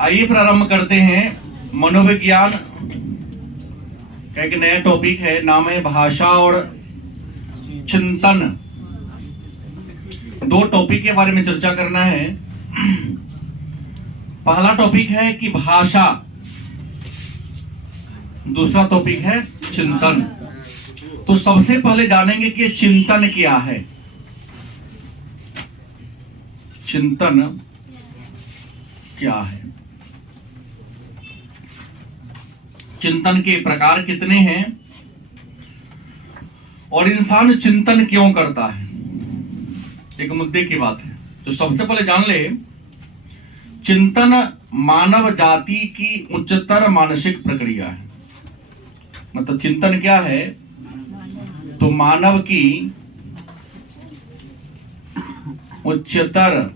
आइए प्रारंभ करते हैं मनोविज्ञान का एक नया टॉपिक है, नाम है भाषा और चिंतन। दो टॉपिक के बारे में चर्चा करना है। पहला टॉपिक है कि भाषा, दूसरा टॉपिक है चिंतन। तो सबसे पहले जानेंगे कि चिंतन क्या है। चिंतन क्या है? चिंतन के प्रकार कितने हैं और इंसान चिंतन क्यों करता है, एक मुद्दे की बात है। तो सबसे पहले जान ले, चिंतन मानव जाति की उच्चतर मानसिक प्रक्रिया है। मतलब चिंतन क्या है? तो मानव की उच्चतर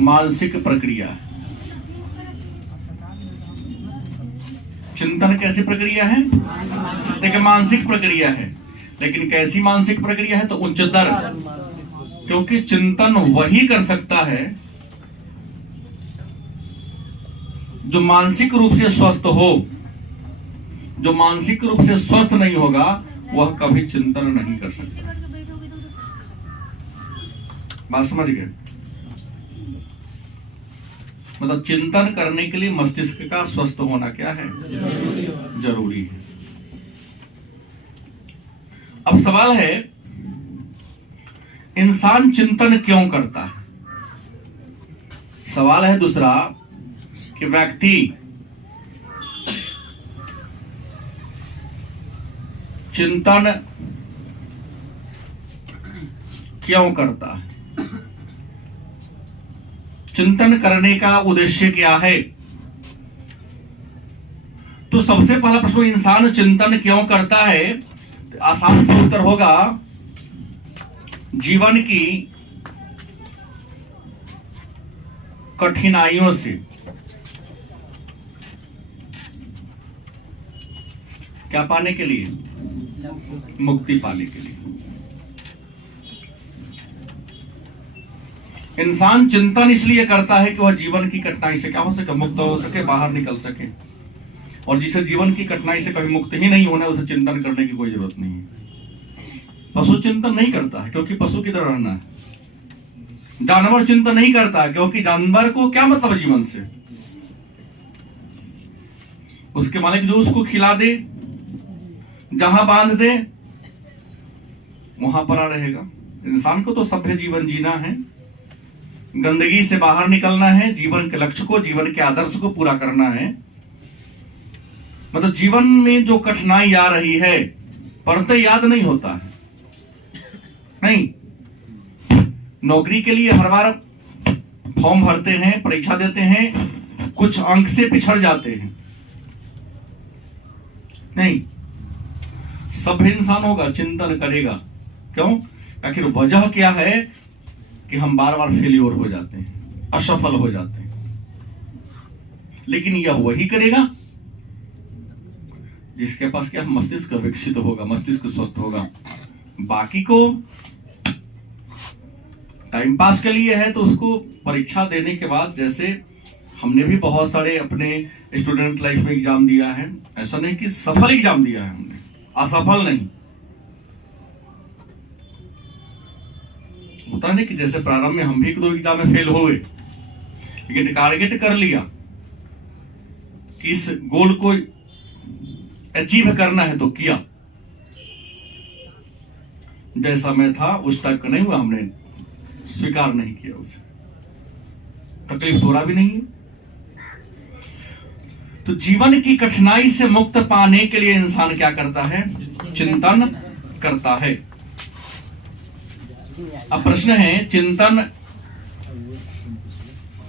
मानसिक प्रक्रिया है। चिंतन कैसी प्रक्रिया है? देखिए, मानसिक प्रक्रिया है, लेकिन कैसी मानसिक प्रक्रिया है? तो उच्चतर। क्योंकि चिंतन वही कर सकता है जो मानसिक रूप से स्वस्थ हो। जो मानसिक रूप से स्वस्थ नहीं होगा वह कभी चिंतन नहीं कर सकता। बात समझ गए? मतलब चिंतन करने के लिए मस्तिष्क का स्वस्थ होना क्या है? जरूरी है। अब सवाल है, इंसान चिंतन क्यों करता है? सवाल है दूसरा कि व्यक्ति चिंतन क्यों करता है? चिंतन करने का उद्देश्य क्या है? तो सबसे पहला प्रश्न, इंसान चिंतन क्यों करता है? आसान सा उत्तर होगा, जीवन की कठिनाइयों से क्या पाने के लिए? मुक्ति पाने के लिए। इंसान चिंतन इसलिए करता है कि वह जीवन की कठिनाई से क्या हो सके? मुक्त हो सके, बाहर निकल सके। और जिसे जीवन की कठिनाई से कभी मुक्त ही नहीं होना, उसे चिंतन करने की कोई जरूरत नहीं है। पशु चिंतन नहीं करता है क्योंकि पशु की तरह रहना है। जानवर चिंतन नहीं करता है क्योंकि जानवर को क्या मतलब जीवन से? उसके मालिक जो उसको खिला दे, जहां बांध दे, वहां पड़ा रहेगा। इंसान को तो सभ्य जीवन जीना है, गंदगी से बाहर निकलना है, जीवन के लक्ष्य को, जीवन के आदर्श को पूरा करना है। मतलब जीवन में जो कठिनाई आ रही है, पढ़ते याद नहीं होता है। नहीं, नौकरी के लिए हर बार फॉर्म भरते हैं, परीक्षा देते हैं, कुछ अंक से पिछड़ जाते हैं। नहीं, सभ्य इंसान होगा, चिंतन करेगा। क्यों? आखिर वजह क्या है कि हम बार बार फेल्योर हो जाते हैं, असफल हो जाते हैं। लेकिन यह वही करेगा जिसके पास क्या? मस्तिष्क विकसित होगा, मस्तिष्क स्वस्थ होगा। बाकी को टाइम पास के लिए है तो उसको परीक्षा देने के बाद, जैसे हमने भी बहुत सारे अपने स्टूडेंट लाइफ में एग्जाम दिया है, ऐसा नहीं कि सफल एग्जाम दिया है हमने, असफल नहीं होता। नहीं कि जैसे प्रारंभ में हम भी 1-2 एग्जाम में फेल हो गए, लेकिन टारगेट कर लिया कि इस गोल को अचीव करना है तो किया। जैसा मैं था उस टाइप का नहीं हुआ, हमने स्वीकार नहीं किया उसे, तकलीफ थोड़ा भी नहीं है। तो जीवन की कठिनाई से मुक्त पाने के लिए इंसान क्या करता है? चिंतन करता है। अब प्रश्न है, चिंतन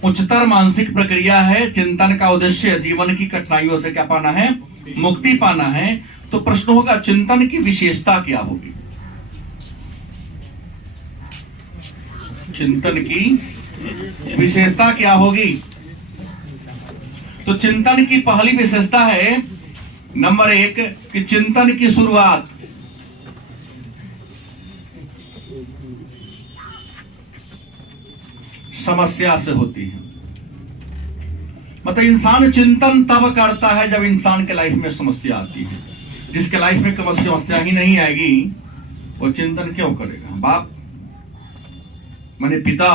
उच्चतर मानसिक प्रक्रिया है, चिंतन का उद्देश्य जीवन की कठिनाइयों से क्या पाना है? मुक्ति पाना है। तो प्रश्न होगा, चिंतन की विशेषता क्या होगी? चिंतन की विशेषता क्या होगी? तो चिंतन की पहली विशेषता है, नंबर 1, कि चिंतन की शुरुआत समस्या से होती है। मतलब इंसान चिंतन तब करता है जब इंसान के लाइफ में समस्या आती है। जिसके लाइफ में समस्या ही नहीं आएगी वो चिंतन क्यों करेगा। बाप माने पिता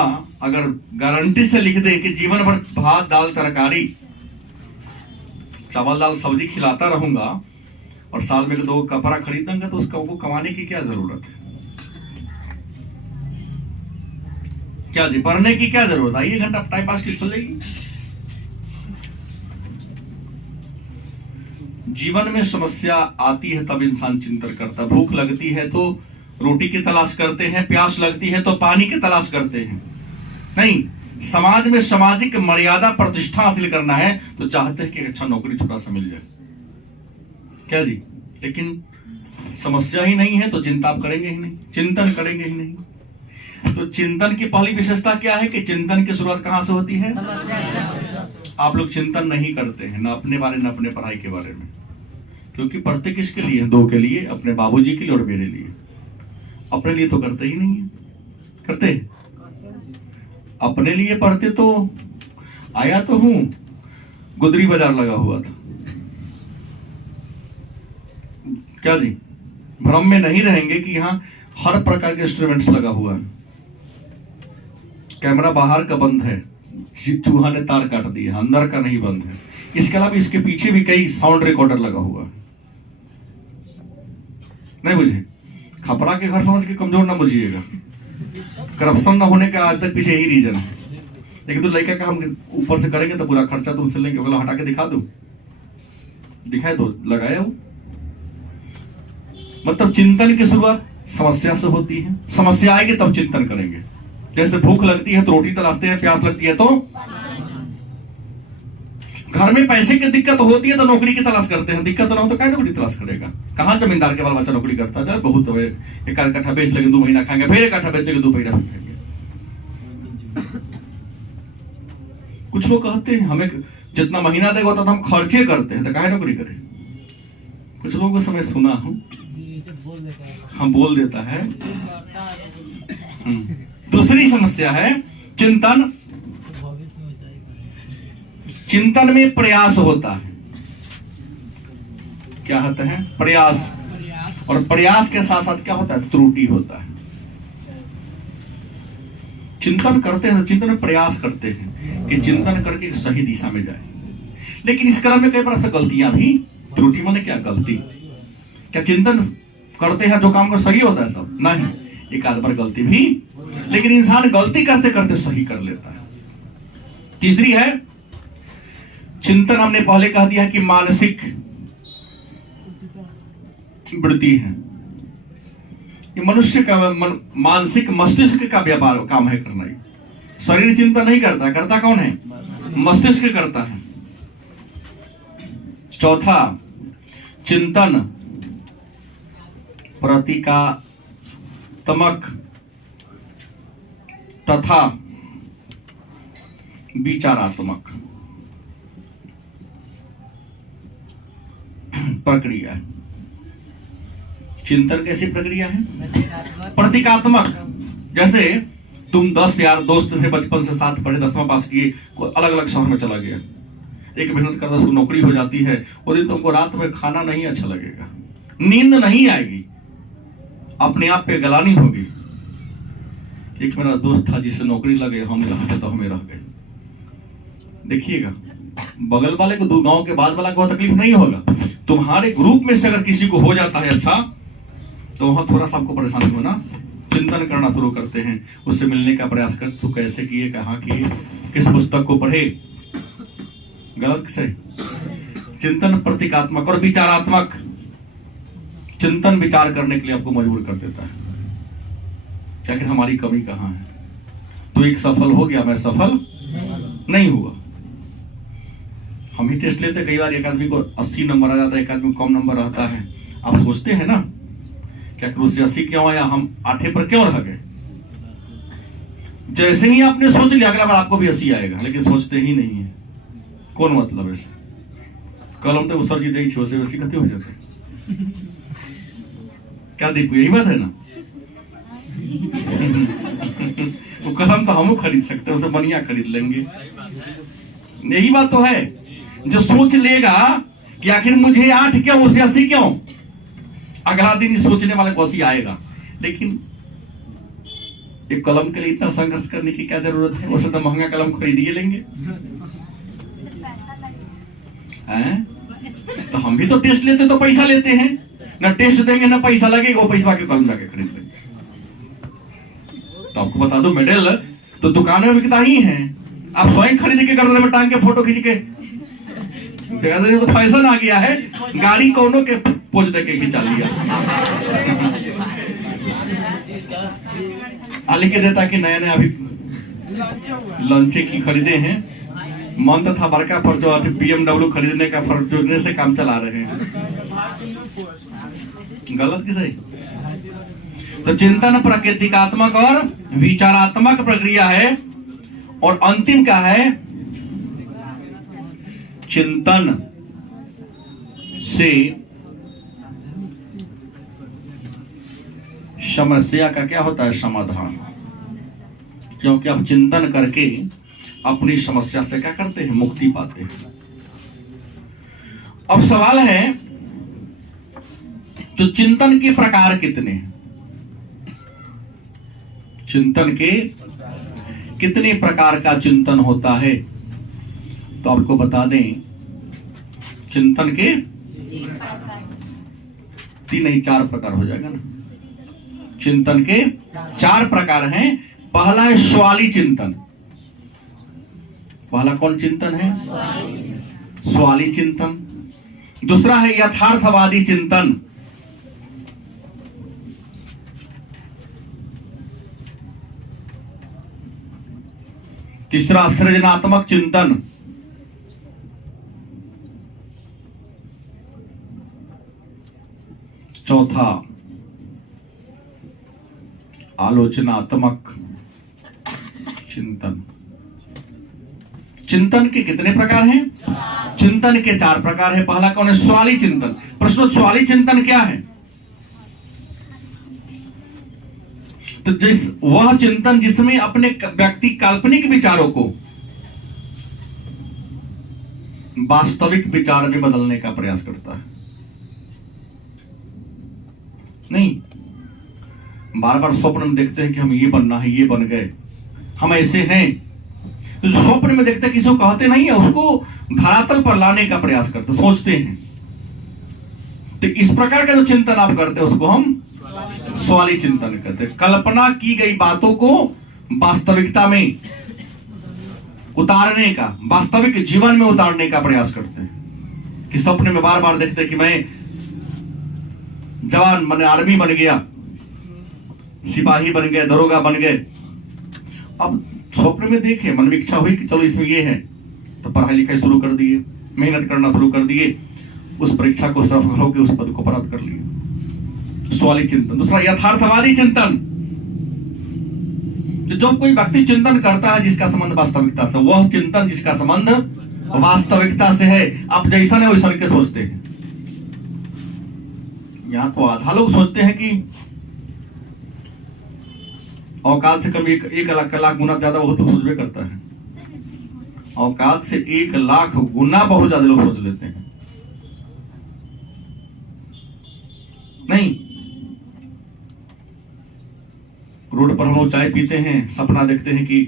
अगर गारंटी से लिख दे कि जीवन भर भात दाल तरकारी चावल दाल सब्जी खिलाता रहूंगा और साल में 2 कपड़ा खरीद दूंगा, तो उसका वो कमाने की क्या जरूरत है? क्या जी, पढ़ने की क्या जरूरत है? 1 घंटा टाइम पास की चलेगी। जीवन में समस्या आती है तब इंसान चिंतन करता है। भूख लगती है तो रोटी की तलाश करते हैं, प्यास लगती है तो पानी की तलाश करते हैं। नहीं, समाज में सामाजिक मर्यादा प्रतिष्ठा हासिल करना है तो चाहते हैं कि अच्छा नौकरी छोटा सा मिल जाए। क्या जी, लेकिन समस्या ही नहीं है तो चिंता आप करेंगे ही नहीं, चिंतन करेंगे ही नहीं। तो चिंतन की पहली विशेषता क्या है कि चिंतन की शुरुआत कहां से होती है? आप लोग चिंतन नहीं करते हैं, ना अपने बारे न अपने पढ़ाई के बारे में, क्योंकि पढ़ते किसके लिए? 2 के लिए, अपने बाबूजी के लिए और मेरे लिए। अपने लिए तो करते ही नहीं है। करते अपने लिए पढ़ते तो आया तो हूं, गुदरी बाजार लगा हुआ था। क्या जी, भ्रम में नहीं रहेंगे कि यहाँ हर प्रकार के इंस्ट्रूमेंट्स लगा हुआ है। कैमरा बाहर का बंद है, चूहा ने तार काट दिया, अंदर का नहीं बंद है। इसके अलावा इसके पीछे भी कई साउंड रिकॉर्डर लगा हुआ है। नहीं बुझे? खपरा के घर समझ के कमजोर ना बुझिएगा। करप्शन ना होने का आज तक पीछे यही रीजन है। लेकिन तो लड़का का हम ऊपर से करेंगे तो पूरा खर्चा तुमसे लेंगे, बोला हटा के दिखा दो, दिखाए तो लगाया वो। मतलब चिंतन की शुरुआत समस्या से होती है। समस्या आएगी तब चिंतन करेंगे। जैसे भूख लगती है तो रोटी तलाशते हैं, प्यास लगती है तो घर में पैसे की दिक्कत होती है तो नौकरी की तलाश करते हैं। दिक्कत ना हो तो क्या नौकरी तलाश करेगा? कहां जमींदार के बाल बच्चा नौकरी करता है? बहुत 1 कट्ठा बेच लेंगे 2 महीना खाएंगे, फिर 1 कट्ठा बेच लेंगे 2 महीना खाएंगे। कुछ लोग कहते हैं हमें जितना महीना देगा उतना हम खर्चे करते हैं, तो काहे नौकरी करें? कुछ लोगों को समय सुना हूं, हम बोल देता है। दूसरी समस्या है चिंतन। चिंतन में प्रयास होता है। क्या होता है? प्रयास। और प्रयास के साथ साथ क्या होता है? त्रुटि होता है। चिंतन करते हैं, चिंतन में प्रयास करते हैं कि चिंतन करके सही दिशा में जाए, लेकिन इस क्रम में कई बार गलतियां भी। त्रुटि माने क्या? गलती। क्या चिंतन करते हैं जो काम का सही होता है सब? नहीं, एक आध बार गलती भी, लेकिन इंसान गलती करते करते सही कर लेता है। तीसरी है चिंतन। हमने पहले कह दिया कि मानसिक वृत्ति है। ये मनुष्य का मानसिक मस्तिष्क का व्यापार काम है करना। शरीर चिंता नहीं करता, करता कौन है? मस्तिष्क करता है। चौथा, चिंतन प्रतीकात्मक तथा विचारात्मक प्रक्रिया है। चिंतन कैसी प्रक्रिया है? प्रतीकात्मक। जैसे तुम 10 यार दोस्त थे, बचपन से साथ पढ़े, 10वां पास किए, अलग अलग शहर में चला गया, एक मेहनत करता, उसको नौकरी हो जाती है, वो दिन तुमको रात में खाना नहीं अच्छा लगेगा, नींद नहीं आएगी, अपने आप पे गलानी होगी। एक मेरा दोस्त था जिसे नौकरी लगे, हम यहाँ तो हमें रह गए। देखिएगा, बगल वाले को, 2 गांव के बाद वाला को तकलीफ नहीं होगा, तुम्हारे ग्रुप में से अगर किसी को हो जाता है अच्छा, तो वहां थोड़ा सा आपको परेशानी होना। चिंतन करना शुरू करते हैं, उससे मिलने का प्रयास कर, तू कैसे किए, कहाँ किए, किस पुस्तक को पढ़े, गलत से। चिंतन प्रतीकात्मक और विचारात्मक। चिंतन विचार करने के लिए आपको मजबूर कर देता है कि आखिर हमारी कमी कहाँ है। तो एक सफल हो गया, मैं सफल नहीं हुआ। हम ही टेस्ट लेते, कई बार एक आदमी को 80 नंबर आ जाता है, एक आदमी को कम नंबर रहता है। आप सोचते हैं ना क्या क्रूज से 80 क्यों आया, हम 8 पर क्यों रह गए? जैसे ही आपने सोच लिया अगला बार आपको भी 80 आएगा, लेकिन सोचते ही नहीं है। कौन मतलब ऐसे? कलम तो सर जी देगी 6 से 80 कहते हो जाते। क्या देखो, यही बात है ना। तो कलम तो हम खरीद सकते हैं, उसे बढ़िया खरीद लेंगे। यही बात तो है। जो सोच लेगा कि आखिर मुझे 8 क्यों, उसे 80 क्यों, अगला दिन सोचने वाले को 80 आएगा। लेकिन एक कलम के लिए इतना संघर्ष करने की क्या जरूरत है? उसे तो महंगा कलम खरीद ही लेंगे हैं? तो हम भी तो टेस्ट लेते तो पैसा लेते हैं, ना टेस्ट देंगे ना पैसा लगेगा, वो पैसा के कलम जाके खरीद लेंगे। तो आपको बता दो, मेडल तो दुकान में बिकता ही है, आप स्वयं खरीद के गर्दन में टांग के फोटो खींच के तो फैशन आ गया है। गाड़ी कौनों के पोज दे के खिंचा लिया, लिख के देता कि नया नया अभी लॉन्चे की खरीदे हैं। मन तो था बड़का, पर जो BMW खरीदने का फर्जने से काम चला रहे हैं। गलत कि सही? तो चिंतन प्रकृतिकात्मक और विचारात्मक प्रक्रिया है, और अंतिम क्या है? चिंतन से समस्या का क्या होता है? समाधान। क्योंकि आप चिंतन करके अपनी समस्या से क्या करते हैं? मुक्ति पाते हैं। अब सवाल है, तो चिंतन के प्रकार कितने हैं? चिंतन के कितने प्रकार का चिंतन होता है? तो आपको बता दें, चिंतन के 3 नहीं 4 प्रकार हो जाएगा ना। चिंतन के 4 प्रकार हैं। पहला है स्वाली चिंतन। पहला कौन चिंतन है? स्वाली चिंतन। दूसरा है यथार्थवादी चिंतन। तीसरा सृजनात्मक चिंतन। चौथा आलोचनात्मक चिंतन। चिंतन के कितने प्रकार हैं? चिंतन के 4 प्रकार है। पहला कौन है? स्वाली चिंतन। प्रश्न, स्वाली चिंतन क्या है? तो वह चिंतन जिसमें अपने व्यक्ति काल्पनिक विचारों को वास्तविक विचार में बदलने का प्रयास करता है। नहीं, बार बार स्वप्न में देखते हैं कि हम ये बनना है, ये बन गए, हम ऐसे हैं। तो स्वप्न में देखते हैं, किसी को कहते नहीं है, उसको धरातल पर लाने का प्रयास करते, सोचते हैं। तो इस प्रकार का जो चिंतन आप करते हैं उसको हम स्वाली चिंतन कहते हैं। कल्पना की गई बातों को वास्तविकता में उतारने का, वास्तविक जीवन में उतारने का प्रयास करते हैं। कि सपने में बार बार देखते हैं कि मैं जवान मैंने आर्मी बन गया, सिपाही बन गए, दरोगा बन गए। अब स्वप्न में देखे, मन में इच्छा हुई कि चलो इसमें ये है, तो पढ़ाई लिखाई शुरू कर दिए, मेहनत करना शुरू कर दिए, उस परीक्षा को सफल होकर उस पद को प्राप्त कर लिए। स्वाली चिंतन। दूसरा यथार्थवादी चिंतन। जो कोई व्यक्ति चिंतन करता है जिसका संबंध वास्तविकता से, वह चिंतन जिसका संबंध वास्तविकता से है। आप जैसा है वैसा के सोचते हैं। यहां तो आधा लोग सोचते हैं कि औकात से कम 1 लाख गुना ज्यादा बहुत लोग सोचबे करता है। औकात से 1 लाख गुना बहुत ज्यादा लोग सोच लेते हैं। नहीं, रोड पर हम लोग चाय पीते हैं, सपना देखते हैं कि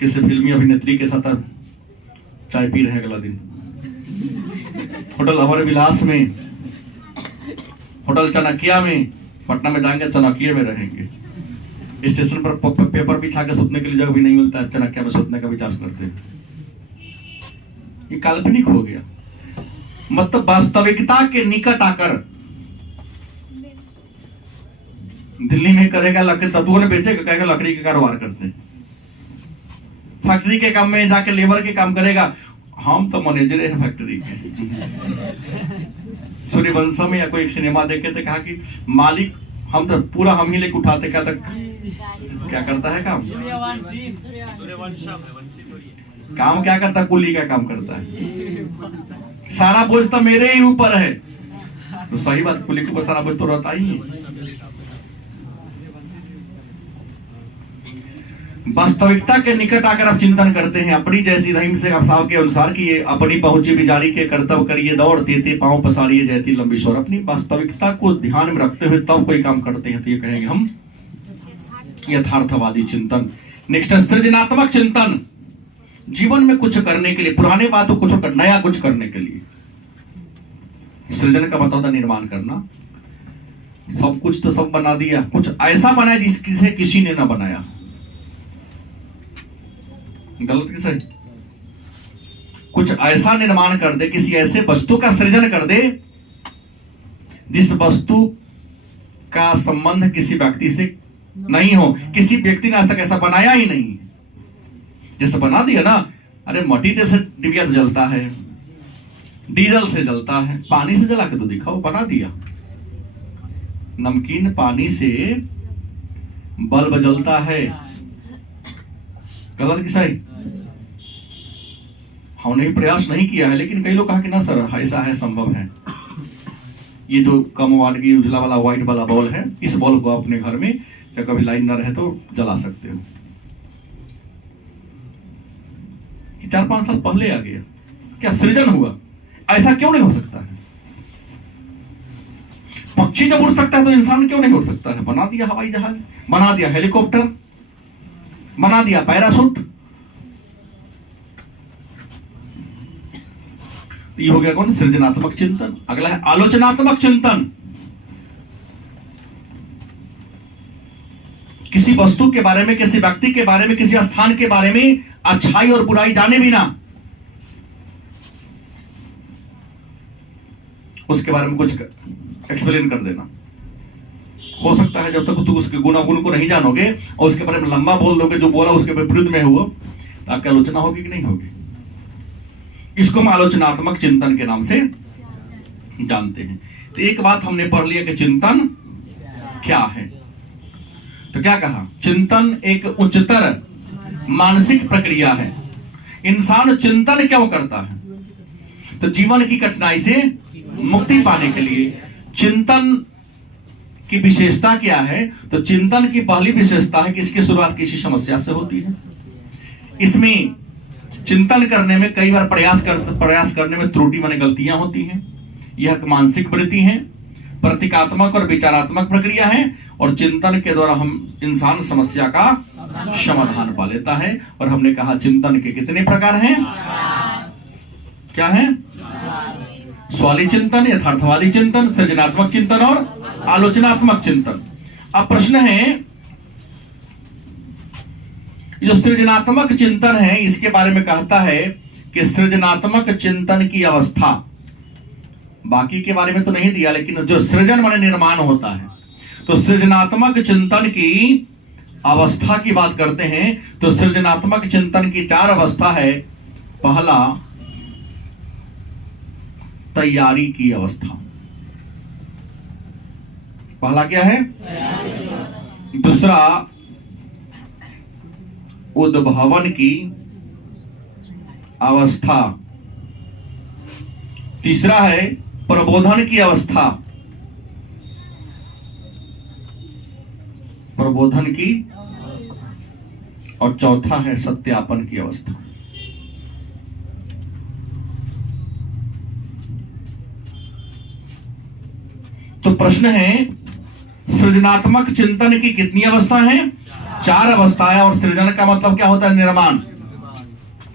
किसी फिल्मी अभिनेत्री के साथ चाय पी रहे हैं। अगला दिन होटल अमर विलास में, होटल चाणक्य में, पटना में जाएंगे, चाणक्य में रहेंगे। स्टेशन पर पेपर बिछा के सोचने के लिए जगह भी नहीं मिलता है, चाणक्य में सोचने का विचार करते हैं। ये काल्पनिक हो गया। मतलब वास्तविकता के निकट आकर दिल्ली में करेगा लकड़ी, तत्वों ने बेचेगा, कहेगा लकड़ी के कारोबार करते हैं। फैक्ट्री के काम में जाके लेबर के काम करेगा, हम तो मैनेजर हैं फैक्ट्री के। सूर्यवंशम में या कोई एक सिनेमा देखे थे, कहा कि मालिक हम तो पूरा हम ही लेके उठाते। क्या तक क्या करता है काम? काम क्या करता? कुली का काम करता है। सारा बोझ तो मेरे ही ऊपर है। तो सही बात, कुली के ऊपर सारा बोझ तो रहता ही है। वास्तविकता के निकट आकर आप चिंतन करते हैं अपनी जैसी रहीम से साहब के अनुसार कि ये अपनी पहुंची बिजारी के कर्तव्य करिए दौड़ तेते पांव पसारिए जयती लंबी शोर। अपनी वास्तविकता को ध्यान में रखते हुए तब कोई काम करते हैं तो ये कहेंगे हम यथार्थवादी चिंतन। नेक्स्ट है सृजनात्मक चिंतन। जीवन में कुछ करने के लिए, पुराने बातों को छोड़कर नया कुछ करने के लिए। सृजन का मतलब था निर्माण करना। सब कुछ तो सब बना दिया, कुछ ऐसा बनाया जिससे किसी ने ना बनाया। गलत कि सही? कुछ ऐसा निर्माण कर दे, किसी ऐसे वस्तु का सृजन कर दे जिस वस्तु का संबंध किसी व्यक्ति से नहीं हो, किसी व्यक्ति ने आज तक ऐसा बनाया ही नहीं। जैसे बना दिया ना, अरे मट्टी से डिबिया तो जलता है, डीजल से जलता है, पानी से जला के तो दिखाओ, बना दिया। नमकीन पानी से बल्ब जलता है। गलत कि सही? हमने प्रयास नहीं किया है, लेकिन कई लोग कहा कि ना सर ऐसा है, संभव है। ये जो कम वाट की उजला वाला व्हाइट वाला बॉल है, इस बॉल को अपने घर में या कभी लाइन न रहे तो जला सकते हो। 4-5 साल पहले आ गया, क्या सृजन हुआ? ऐसा क्यों नहीं हो सकता है? पक्षी जब उड़ सकता है तो इंसान क्यों नहीं उड़ सकता है? बना दिया हवाई जहाज, बना दिया हेलीकॉप्टर, बना दिया पैराशूट। ये हो गया कौन? सृजनात्मक चिंतन। अगला है आलोचनात्मक चिंतन। किसी वस्तु के बारे में, किसी व्यक्ति के बारे में, किसी स्थान के बारे में अच्छाई और बुराई जाने बिना उसके बारे में कुछ एक्सप्लेन कर देना। हो सकता है जब तक तुम उसके गुणागुण को नहीं जानोगे और उसके बारे में लंबा बोल दोगे, जो बोला उसके विपरीत में हुआ, तो आपकी आलोचना होगी कि नहीं होगी? इसको हम आलोचनात्मक चिंतन के नाम से जानते हैं। तो एक बात हमने पढ़ लिया कि चिंतन क्या है। तो क्या कहा? चिंतन एक उच्चतर मानसिक प्रक्रिया है। इंसान चिंतन क्यों करता है? तो जीवन की कठिनाई से मुक्ति पाने के लिए। चिंतन की विशेषता क्या है? तो चिंतन की पहली विशेषता है कि इसकी शुरुआत किसी समस्या से होती है। इसमें चिंतन करने में कई बार प्रयास करने में त्रुटि माने गलतियां होती हैं। यह एक मानसिक वृत्ति है, प्रतीकात्मक और विचारात्मक प्रक्रिया है, और चिंतन के द्वारा हम इंसान समस्या का समाधान पा लेता है। और हमने कहा चिंतन के कितने प्रकार हैं? क्या है? स्वाली चिंतन, यथार्थवादी चिंतन, सृजनात्मक चिंतन और आलोचनात्मक चिंतन। अब प्रश्न है, जो सृजनात्मक चिंतन है इसके बारे में कहता है कि सृजनात्मक चिंतन की अवस्था, बाकी के बारे में तो नहीं दिया, लेकिन जो सृजन माने निर्माण होता है, तो सृजनात्मक चिंतन की अवस्था की बात करते हैं। तो सृजनात्मक चिंतन की 4 अवस्था है। पहला, तैयारी की अवस्था। पहला क्या है? दूसरा, उद्भावन की अवस्था। तीसरा है प्रबोधन की अवस्था। प्रबोधन की, और चौथा है सत्यापन की अवस्था। तो प्रश्न है, सृजनात्मक चिंतन की कितनी अवस्था है? 4 अवस्थाएं। और सृजन का मतलब क्या होता है? निर्माण।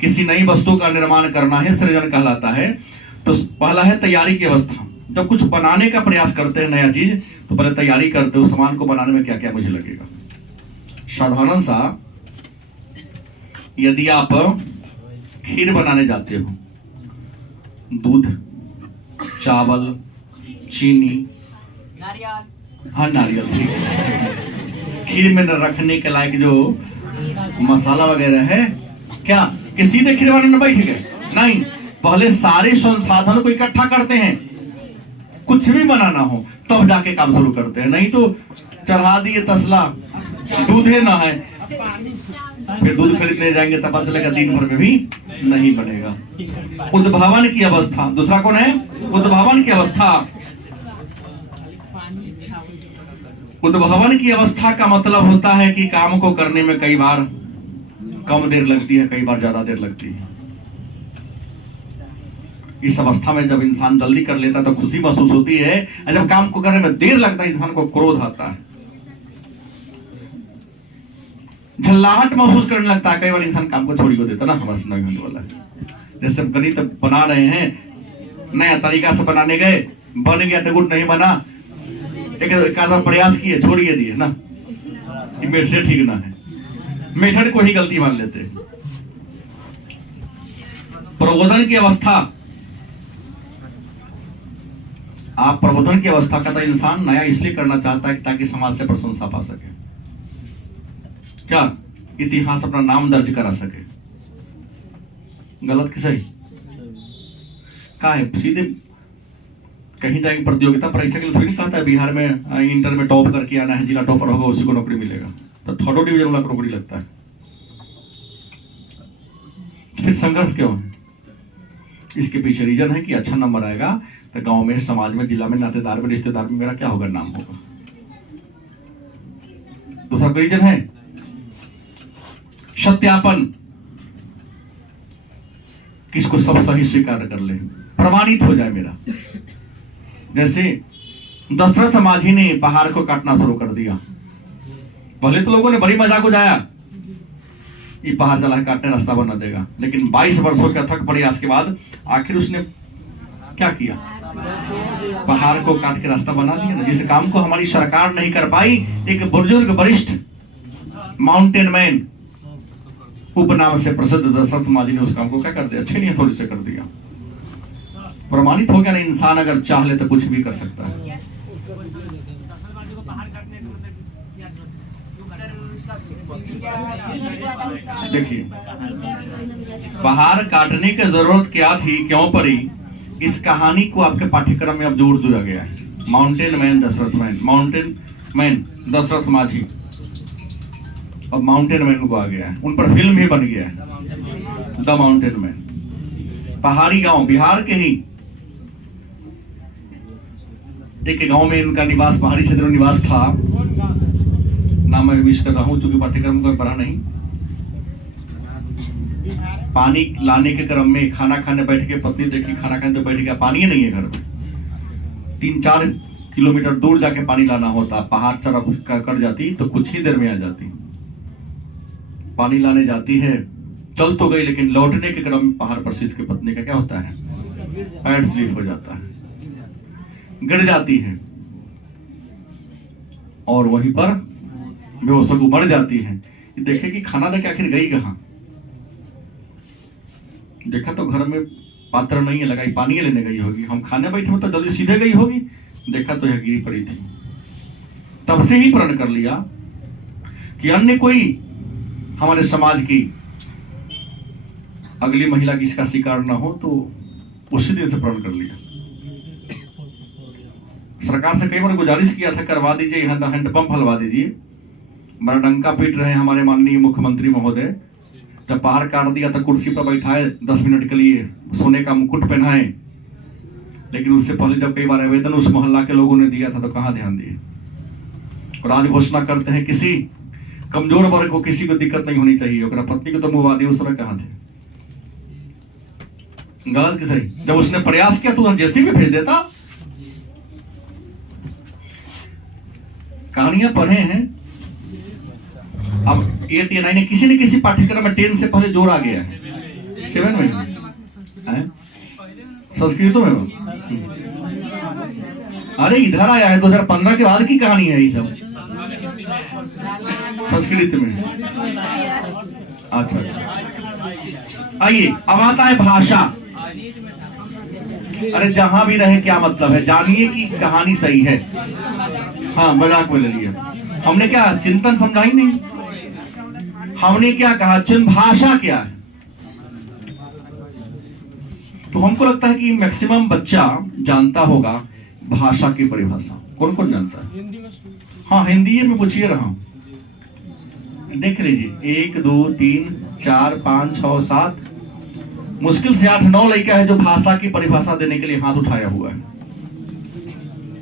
किसी नई वस्तु का निर्माण करना है, सृजन कहलाता है। तो पहला है तैयारी की अवस्था। जब कुछ बनाने का प्रयास करते हैं नया चीज, तो पहले तैयारी करते हो, सामान को बनाने में क्या क्या मुझे लगेगा। साधारण सा, यदि आप खीर बनाने जाते हो, दूध, चावल, चीनी, हाँ नारियल, ठीक है। खीर में रखने के लायक जो मसाला वगैरह है, क्या कि सीधे खीर बनाने में बैठ गए? नहीं, पहले सारे संसाधन को इकट्ठा करते हैं। कुछ भी बनाना हो तब जाके काम शुरू करते हैं, नहीं तो चढ़ा दिए तसला, दूध है ना है, फिर दूध खरीदने जाएंगे तब पता चलेगा दिन भर में भी नहीं बनेगा। उद्भावन की अवस्था। दूसरा कौन है? उद्भावन की अवस्था। उद्भावन की अवस्था का मतलब होता है कि काम को करने में कई बार कम देर लगती है, कई बार ज्यादा देर लगती है। इस अवस्था में जब इंसान जल्दी कर लेता है तो खुशी महसूस होती है, और जब काम को करने में देर लगता है इंसान को क्रोध आता है, झल्लाहट महसूस करने लगता है। कई बार इंसान काम को छोड़ को देता ना, हमारे नहीं होने वाला है। जैसे गणित बना रहे हैं, नया तरीका से बनाने गए, बन गया टेगुट नहीं बना, एक आधा प्रयास किए, छोड़िए दिए ना, ये मेथड ठीक ना है, मेथड को ही गलती मान लेते हैं। प्रबोधन की अवस्था, आप प्रबोधन की अवस्था का तो इंसान नया इसलिए करना चाहता है ताकि समाज से प्रशंसा पा सके, क्या इतिहास अपना नाम दर्ज करा सके। गलत कि सही? क्या है, सीधे कहीं जाएंगे प्रतियोगिता परीक्षा के लिए थोड़ी नहीं कहता है बिहार में इंटर में टॉप करके आना है, जिला टॉपर होगा उसी को नौकरी मिलेगा, तो थर्ड डिवीजन वाला नौकरी लगता है। फिर संघर्ष क्यों है? इसके पीछे रीजन है कि अच्छा नंबर आएगा तो गांव में, समाज में, जिला में, नातेदार में, रिश्तेदार में मेरा क्या होगा, नाम होगा। दूसरा रीजन है सत्यापन, किसको सब सही स्वीकार कर ले, प्रमाणित हो जाए मेरा। जैसे दशरथ माझी ने पहाड़ को काटना शुरू कर दिया, पहले तो लोगों ने बड़ी मजाक उड़ाया, ये पहाड़ चला काटने रास्ता बना देगा, लेकिन 22 वर्षों के अथक प्रयास के बाद आखिर उसने क्या किया, पहाड़ को काट के रास्ता बना दिया ना। जिस काम को हमारी सरकार नहीं कर पाई, एक बुजुर्ग वरिष्ठ माउंटेन मैन उपनाम से प्रसिद्ध दशरथ माझी ने उस काम को क्या कर दिया, अच्छे नहीं थोड़ी से कर दिया। प्रमाणित हो गया ना, इंसान अगर चाह ले तो कुछ भी कर सकता है। देखिए, पहाड़ काटने की जरूरत क्या थी, क्यों पड़ी, इस कहानी को आपके पाठ्यक्रम में अब जोड़ दिया गया है। Mountain man Dashrath man, mountain man Dashrath Manjhi, अब माउंटेन मैन को आ गया है, उन पर फिल्म भी बन गया है, द माउंटेन मैन। पहाड़ी गांव, बिहार के ही एक गांव में इनका निवास, पहाड़ी क्षेत्र में निवास था, नाम मैं विश कर रहा हूं चूंकि पाठ्यक्रम को पढ़ा नहीं। पानी लाने के क्रम में खाना खाने बैठ के पत्नी देखी, खाना खाने तो बैठ गया, पानी नहीं है घर में, 3-4 किलोमीटर दूर जाके पानी लाना होता, पहाड़ तरफ कट जाती तो कुछ ही देर में आ जाती। पानी लाने जाती है, चल तो गई, लेकिन लौटने के क्रम में पहाड़ पर से इसकी पत्नी का क्या होता है, पैर स्लिप हो जाता है, गिर जाती है और वहीं पर बेहोश होकर मर जाती है। देखे कि खाना देके आखिर गई कहां, देखा तो घर में पात्र नहीं है, लगाई पानी लेने गई होगी, हम खाने बैठे में तो जल्दी सीधे गई होगी, देखा तो यह गिरी पड़ी थी। तब से ही प्रण कर लिया कि अन्य कोई हमारे समाज की अगली महिला की इसका शिकार ना हो, तो उसी दिन से प्रण कर लिया। सरकार से कई बार गुजारिश किया था, करवा दीजिए, यहाँ हैंडपंप हलवा दीजिए, बड़ा डंका पीट रहे हैं हमारे माननीय मुख्यमंत्री महोदय। जब पहाड़ काट दिया तो कुर्सी पर बैठाए 10 मिनट के लिए, सोने का मुकुट पहनाए, लेकिन उससे पहले जब कई बार आवेदन उस मोहल्ला के लोगों ने दिया था तो कहां ध्यान दिए। और आज घोषणा करते हैं किसी कमजोर वर्ग को किसी को दिक्कत नहीं होनी चाहिए, और पत्नी को तो मुआ दिया, उस समय कहां थे। गलत कि सही? जब उसने प्रयास किया तो जैसे भी भेज देता। कहानियां पढ़े हैं अब 8 या 9 किसी न किसी पाठ्यक्रम में 10 से पहले जोड़ आ गया है, 7 में है संस्कृत में। अरे इधर आया है 2015 के बाद की कहानी है ये सब संस्कृत में। अच्छा अच्छा, आइए अब आता है भाषा। अरे जहां भी रहे क्या मतलब है, जानिए कि कहानी सही है। हाँ, मजाक में ले लिया हमने, क्या चिंतन समझा ही नहीं। हमने क्या कहा, भाषा क्या है। तो हमको लगता है कि मैक्सिमम बच्चा जानता होगा भाषा की परिभाषा। कौन कौन जानता है? हाँ, हिंदी में पूछिए रहा हूं, देख लीजिए 1 2 3 4 5 6 7 मुश्किल से 8-9 लड़का है जो भाषा की परिभाषा देने के लिए हाथ उठाया हुआ है।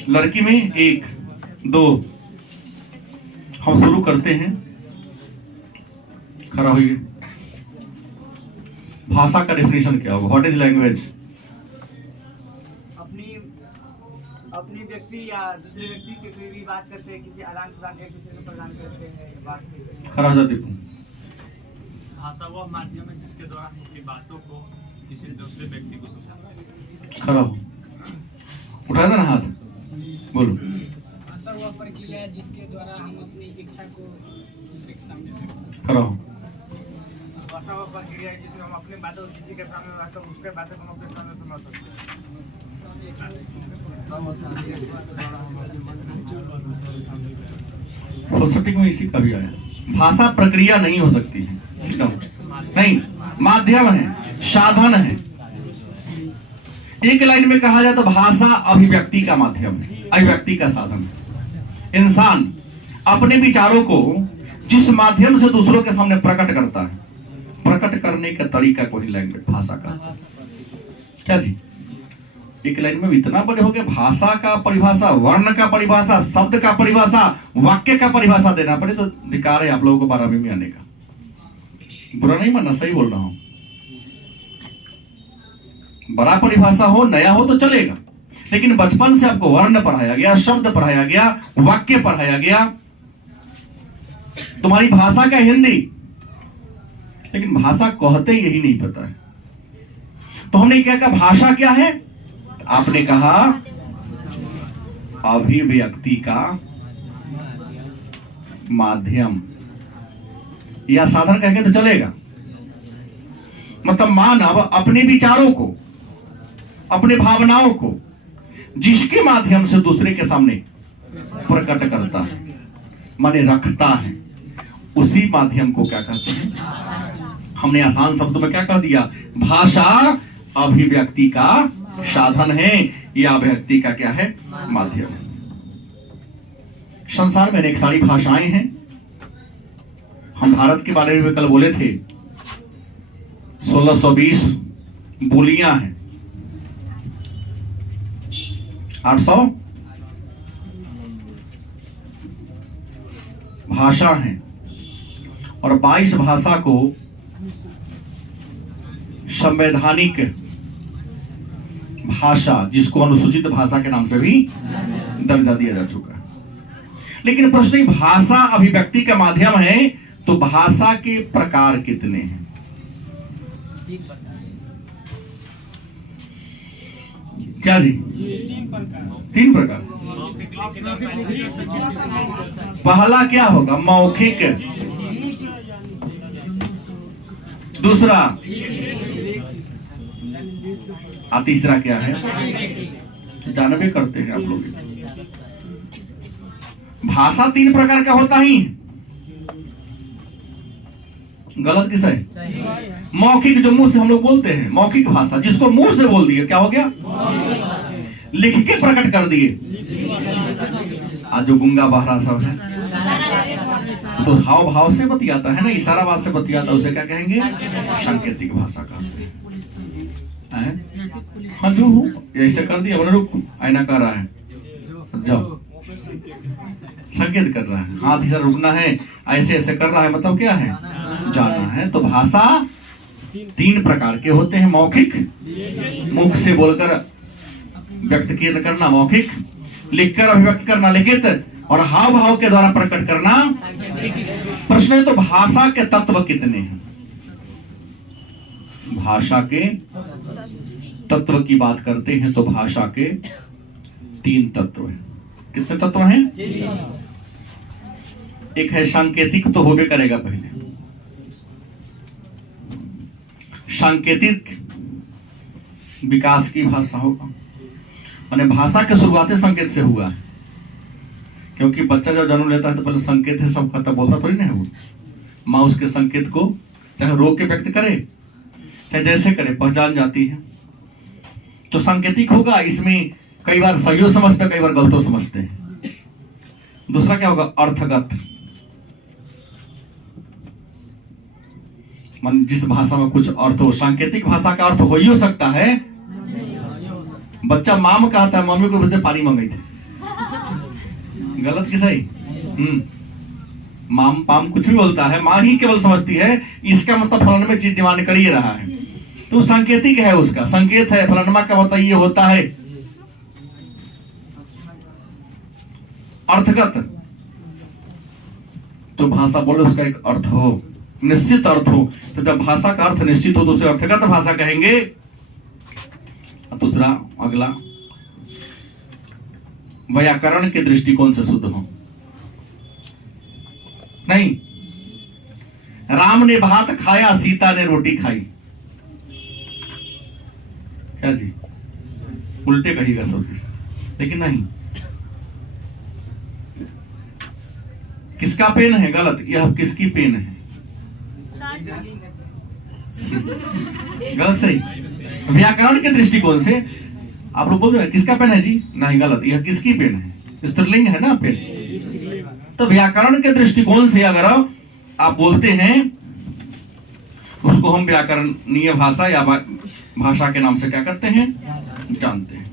लड़की में 1 2। हम शुरू करते हैं, खड़ा होइए। भाषा का डेफिनेशन क्या होगा? What is language? अपनी व्यक्ति या दूसरे व्यक्ति के कोई भी बात करते हैं, किसी आदान प्रदान एक दूसरे को प्रदान करते हैं, बात करते हैं। खरा जा दीपू। भाषा वह माध्यम है जिसके द्वारा हम अपनी बातों को किसी दूसरे व्यक्ति को समझाते हैं। खरा हो, उठा देना हाथ, बोलो। भाषा वह प्रक्रिया है जिसके द्वारा हम अपनी इच्छा को दूसरे के सामने रखते हैं। खरा हो। भाषा वह प्रक्रिया है जिसमें हम अपनी बातों को किसी के सामने रखकर उसके बातें को हम अपने सामने समझ सकते हैं। सोसाइटी में इसी का भी आया। भाषा प्रक्रिया नहीं हो सकती है, ठीक है? नहीं, माध्यम है, साधन है। एक लाइन में कहा जाए तो भाषा अभिव्यक्ति का माध्यम है, अभिव्यक्ति का साधन है। इंसान अपने विचारों को जिस माध्यम से दूसरों के सामने प्रकट करता है, प्रकट करने का तरीका को ही लैंग्वेज, भाषा का। क्या जी? एक लाइन में इतना बड़े हो गए, भाषा का परिभाषा, वर्ण का परिभाषा, शब्द का परिभाषा, वाक्य का परिभाषा देना पड़े तो धिक्कार है आप लोगों को 12वीं में आने का। बुरा नहीं मानना, सही बोल रहा हूं। बड़ा परिभाषा हो, नया हो तो चलेगा, लेकिन बचपन से आपको वर्ण पढ़ाया गया, शब्द पढ़ाया गया, वाक्य पढ़ाया गया। तुम्हारी भाषा का हिंदी, लेकिन भाषा कहते यही नहीं पता है। तो हमने क्या कहा, भाषा क्या है? आपने कहा अभिव्यक्ति का माध्यम या साधन कहेंगे तो चलेगा। मतलब मानव अपने विचारों को, अपने भावनाओं को जिसके माध्यम से दूसरे के सामने प्रकट करता है, माने रखता है, उसी माध्यम को क्या कहते हैं? हमने आसान शब्दों में क्या कह दिया? भाषा अभिव्यक्ति का साधन है, या अभिव्यक्ति का क्या है? माध्यम। संसार में अनेक सारी भाषाएं हैं। हम भारत के बारे में कल बोले थे, 1620 बोलियां हैं, 800 भाषा हैं, और 22 भाषा को संवैधानिक भाषा, जिसको अनुसूचित भाषा के नाम से भी दर्जा दिया जा चुका है। लेकिन प्रश्न, भाषा अभिव्यक्ति का माध्यम है तो भाषा के प्रकार कितने हैं? क्या जी? 3 प्रकार। पहला क्या होगा? मौखिक। दूसरा, और तीसरा क्या है? जानबे करते हैं आप लोग। भाषा 3 प्रकार का होता ही, गलत किस है? मौखिक, जो मुंह से हम लोग बोलते हैं, मौखिक भाषा, जिसको मुंह से बोल दिए, क्या हो गया? लिख के प्रकट कर दिए। आज जो गुंगा बहरा सब है तो हाव भाव से बतियाता है ना, इशारा बात से बतियाता, उसे क्या कहेंगे? सांकेतिक भाषा का। हाँ, जो हो ऐसे कर दिया, बोले रुक, आईना कर रहा है, जाओ, संकेत कर रहा है, हाथ इधर रुकना है, ऐसे ऐसे कर रहा है, मतलब क्या है? जाना है। तो भाषा 3 प्रकार के होते हैं। मौखिक, मुख से बोलकर व्यक्त करना मौखिक, लिखकर अभिव्यक्त करना लिखित, और हाव भाव के द्वारा प्रकट करना। प्रश्न है तो भाषा के तत्व कितने हैं? भाषा के तत्व की बात करते हैं तो भाषा के 3 तत्व हैं। कितने तत्व हैं? एक है सांकेतिक, तो होबे करेगा पहले। सांकेतिक विकास की भाषा होगा, माने भाषा की शुरुआत संकेत से हुआ है। क्योंकि बच्चा जब जन्म लेता है तो पहले संकेत है, सब खत्म बोलता थोड़ी ना है वो। माँ उसके संकेत को चाहे रो के व्यक्त करे, चाहे जैसे करे, पहचान जाती है। तो सांकेतिक होगा, इसमें कई बार सही समझते, कई बार गलत समझते हैं। दूसरा क्या होगा? अर्थगत, मन जिस भाषा में कुछ अर्थ हो। सांकेतिक भाषा का अर्थ हो ही हो सकता है। बच्चा माम कहता है, मम्मी को बोलते पानी मंगाई थे, गलत कि सही? माम पाम कुछ भी बोलता है, माँ ही केवल समझती है इसका मतलब फलाने में चीज डिमांड कर ही रहा है। तो सांकेतिक है, उसका संकेत है, फलानमा का होता ये होता है। अर्थगत, जो भाषा बोले उसका एक अर्थ हो, निश्चित अर्थ हो। तो जब भाषा का अर्थ निश्चित हो तो उसे अर्थगत भाषा कहेंगे। दूसरा अगला, व्याकरण के दृष्टिकोण से शुद्ध हो। नहीं, राम ने भात खाया, सीता ने रोटी खाई, क्या जी उल्टे कहिएगा सब कुछ, लेकिन नहीं। किसका पेन है? गलत। यह किसकी पेन है? गलत सही। व्याकरण के दृष्टिकोण से आप लोग बोल रहे हैं किसका पेन है जी? नहीं, गलत। यह किसकी पेन है? स्त्रीलिंग है ना पेन। तो व्याकरण के दृष्टिकोण से अगर आप बोलते हैं उसको हम व्याकरणीय भाषा या भाषा के नाम से क्या करते हैं? जानते हैं।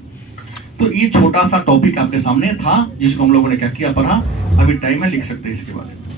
तो ये छोटा सा टॉपिक आपके सामने था जिसको हम लोगों ने क्या किया, पढ़ा। अभी टाइम है, लिख सकते हैं इसके बारे में।